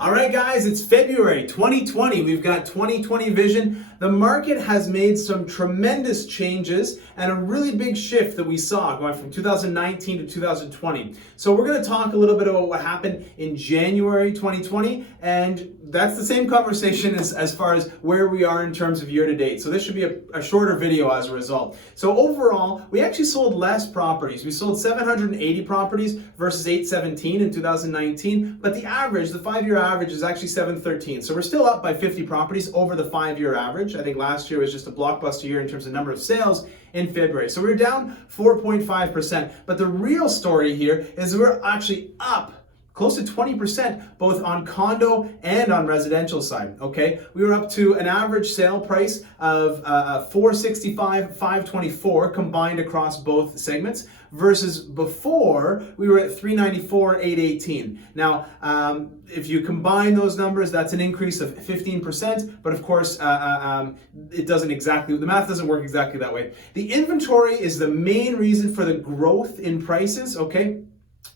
All right, guys, it's February 2020. We've got 2020 vision. The market has made some tremendous changes and a really big shift that we saw going from 2019 to 2020. So we're going to talk a little bit about what happened in January 2020, and that's the same conversation as far as where we are in terms of year to date. So this should be a shorter video as a result. So overall, we actually sold less properties. We sold 780 properties versus 817 in 2019, but the average, the 5-year average is actually 713. So we're still up by 50 properties over the 5-year average. I think last year was just a blockbuster year in terms of number of sales in February. So we're down 4.5%. But the real story here is we're actually up close to 20% both on condo and on residential side, okay? We were up to an average sale price of $465,000, $524,000 combined across both segments versus before we were at $394,000, $818,000. Now, if you combine those numbers, that's an increase of 15%, but of course, it doesn't exactly, the math doesn't work exactly that way. The inventory is the main reason for the growth in prices, okay?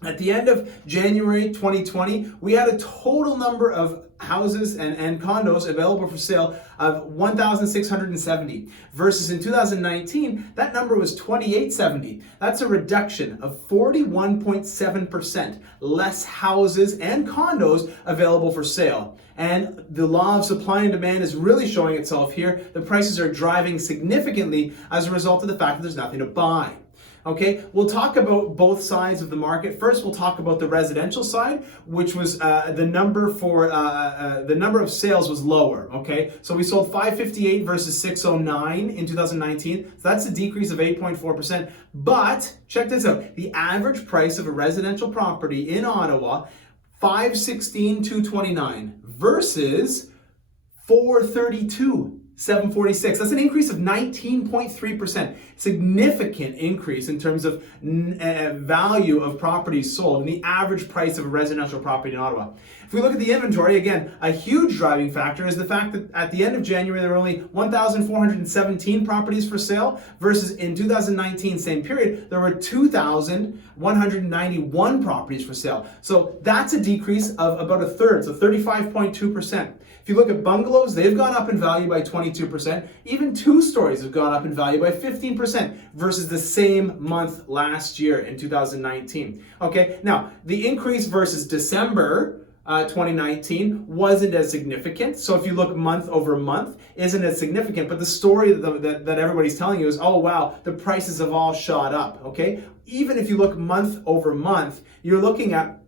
At the end of January 2020, we had a total number of houses and condos available for sale of 1,670 versus in 2019, that number was 2,870. That's a reduction of 41.7% less houses and condos available for sale. And the law of supply and demand is really showing itself here. The prices are driving significantly as a result of the fact that there's nothing to buy. Okay, we'll talk about both sides of the market. First, we'll talk about the residential side, which was the number of sales was lower. Okay, so we sold 558 versus 609 in 2019. So that's a decrease of 8.4%. But check this out: the average price of a residential property in Ottawa, $516,229 versus $432,746. That's an increase of 19.3%. Significant increase in terms of value of properties sold and the average price of a residential property in Ottawa. If we look at the inventory, again, a huge driving factor is the fact that at the end of January, there were only 1,417 properties for sale versus in 2019, same period, there were 2,191 properties for sale. So that's a decrease of about a third, so 35.2%. If you look at bungalows, they've gone up in value by 22%. Even two-stories have gone up in value by 15% versus the same month last year in 2019. Okay, now the increase versus December 2019 wasn't as significant. So if you look month over month, isn't as significant. But the story that everybody's telling you is, oh wow, the prices have all shot up. Okay, even if you look month over month, you're looking at,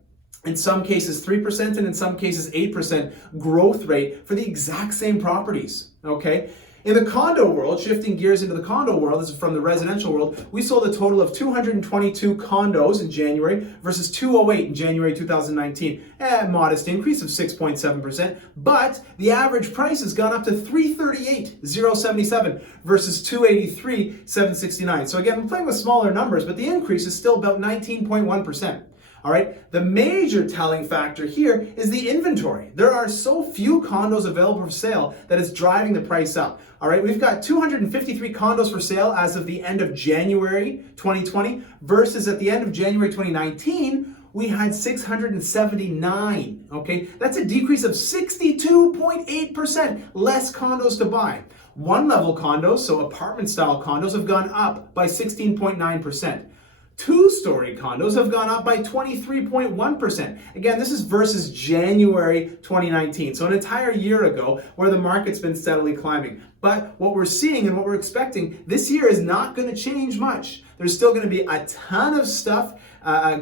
in some cases 3% and in some cases 8% growth rate for the exact same properties, okay? In the condo world, shifting gears into the condo world, this is from the residential world, we sold a total of 222 condos in January versus 208 in January 2019. A modest increase of 6.7%, but the average price has gone up to $338,077 versus $283,769. So again, I'm playing with smaller numbers, but the increase is still about 19.1%. All right, the major telling factor here is the inventory. There are so few condos available for sale that it's driving the price up. All right, we've got 253 condos for sale as of the end of January 2020 versus at the end of January 2019, we had 679. Okay, that's a decrease of 62.8% less condos to buy. One-level condos, so apartment-style condos, have gone up by 16.9%. Two-story condos have gone up by 23.1%. Again, this is versus January 2019, so an entire year ago where the market's been steadily climbing. But what we're seeing and what we're expecting this year is not going to change much. There's still going to be a ton of stuff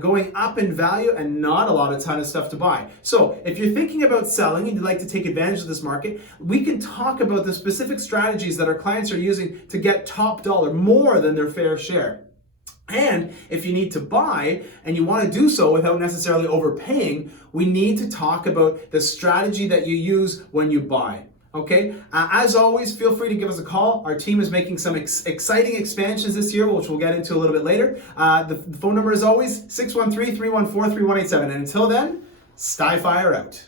going up in value and not a ton of stuff to buy. So if you're thinking about selling and you'd like to take advantage of this market, we can talk about the specific strategies that our clients are using to get top dollar, more than their fair share. And if you need to buy and you want to do so without necessarily overpaying, we need to talk about the strategy that you use when you buy. Okay, as always, feel free to give us a call. Our team is making some exciting expansions this year, which we'll get into a little bit later. The phone number is always 613-314-3187. And until then, Skyfire out.